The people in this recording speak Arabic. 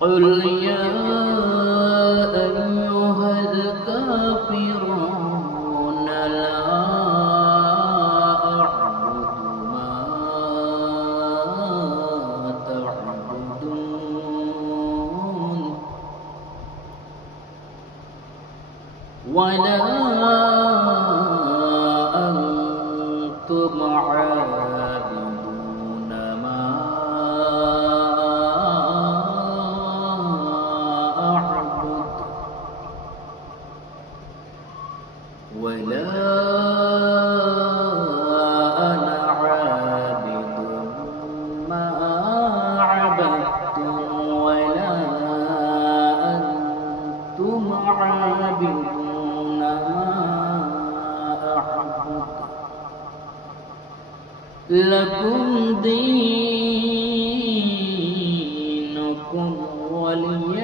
قل يا أيها الكافرون لا أعبد ما تعبدون ولا أنتم عابدون ما أعبد ولا أنا عابد ما عبدتم ولا أنتم عابدون ما أعبد لكم دينكم ولي